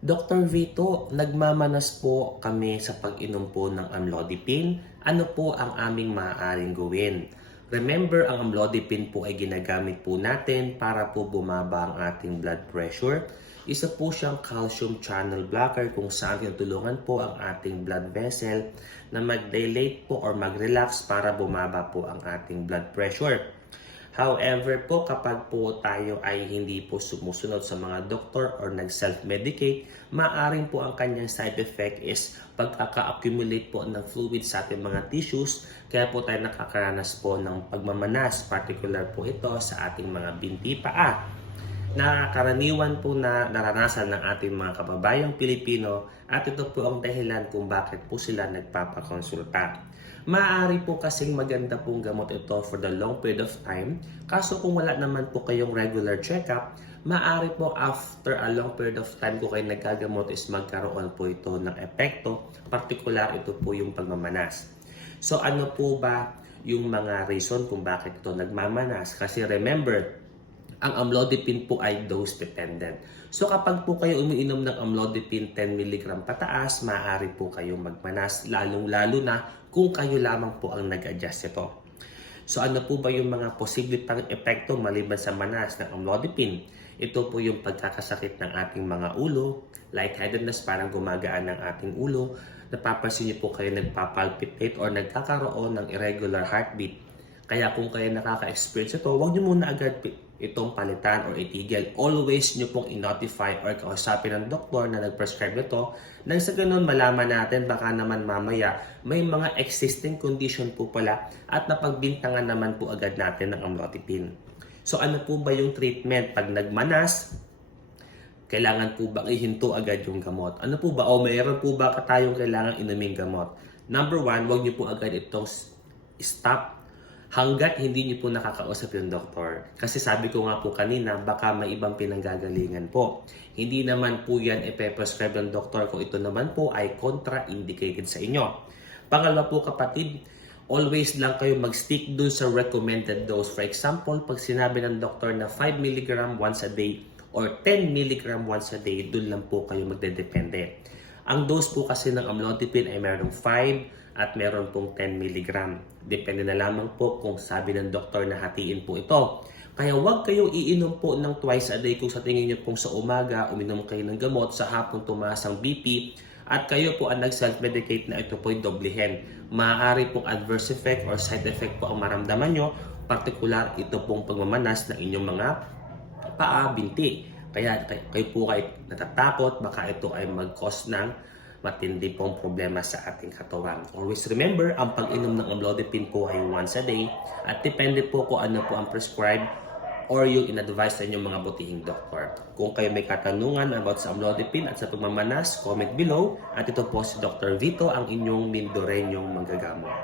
Dr. Vito, nagmamanas po kami sa pag-inom po ng amlodipine. Ano po ang aming maaaring gawin? Remember, ang amlodipine po ay ginagamit po natin para po bumaba ang ating blood pressure. Isa po siyang calcium channel blocker kung saan tinutulungan po ang ating blood vessel na mag-dilate po or mag-relax para bumaba po ang ating blood pressure. However po, kapag po tayo ay hindi po sumusunod sa mga doktor or nag-self-medicate, maaring po ang kanyang side effect is pagkaka-accumulate po ng fluid sa ating mga tissues, kaya po tayo nakakaranas po ng pagmamanas, particular po ito sa ating mga binti paa na karaniwan po na naranasan ng ating mga kababayang Pilipino at ito po ang dahilan kung bakit po sila nagpapakonsulta. Maaari po kasing maganda pong gamot ito for the long period of time. Kaso kung wala naman po kayong regular checkup, maaari po after a long period of time kung kayo nagkagamot is magkaroon po ito ng epekto. Particular ito po yung pagmamanas. So ano po ba yung mga reason kung bakit ito nagmamanas? Kasi remember, ang amlodipine po ay dose dependent. So kapag po kayo umiinom ng amlodipine 10 mg pataas, maaari po kayong magmanas, lalong-lalo na kung kayo lamang po ang nag-adjust ito. So ano po ba yung mga posible pang epekto maliban sa manas ng amlodipine? Ito po yung pagkakasakit ng ating mga ulo, lightheadedness, parang gumagaan ng ating ulo, napapansin niyo po kayo nagpapalpitate or nagkakaroon ng irregular heartbeat. Kaya kung kayo nakaka-experience ito, huwag niyo muna agad itong palitan or itigil. Always nyo pong i-notify or kausapin ng doktor na nag-prescribe nito nang sa ganun malaman natin baka naman mamaya may mga existing condition po pala at napagbintangan naman po agad natin ng amlodipine. So ano po ba yung treatment pag nagmanas? Kailangan po ba ihinto agad yung gamot? Ano po ba? O mayroon po ba tayong kailangan inuming gamot? Number one, huwag niyo po agad itong stop hanggat hindi niyo po nakakausap yung doktor. Kasi sabi ko nga po kanina, baka may ibang pinanggagalingan po. Hindi naman po yan ipe-prescribe ng doktor kung ito naman po ay contraindicated sa inyo. Pangalawa po kapatid, always lang kayo mag-stick dun sa recommended dose. For example, pag sinabi ng doktor na 5 mg once a day or 10 mg once a day, dun lang po kayo magdedepende. Ang dose po kasi ng amlodipine ay merong 5 at meron pong 10 mg. Depende na lamang po kung sabi ng doktor na hatiin po ito. Kaya huwag kayong iinom po ng twice a day kung sa tingin niyo pong sa umaga uminom kayo ng gamot, sa hapon tumaas ang BP, at kayo po ang nag-self-medicate na ito po ay doblehin. Maaari pong adverse effect or side effect po ang maramdaman nyo, particular ito pong pagmamanas ng inyong mga paa, binti. Kaya kay- kayo po ay natatakot, baka ito ay mag-cause ng matindi pong problema sa ating katawan. Always remember, ang pag-inom ng amlodipine po ay once a day at depende po kung ano po ang prescribed or yung in-advise sa inyong mga butihing doktor. Kung kayo may katanungan about sa amlodipine at sa pagmamanas, comment below. At ito po si Dr. Vito, ang inyong Mindorenyong manggagamot.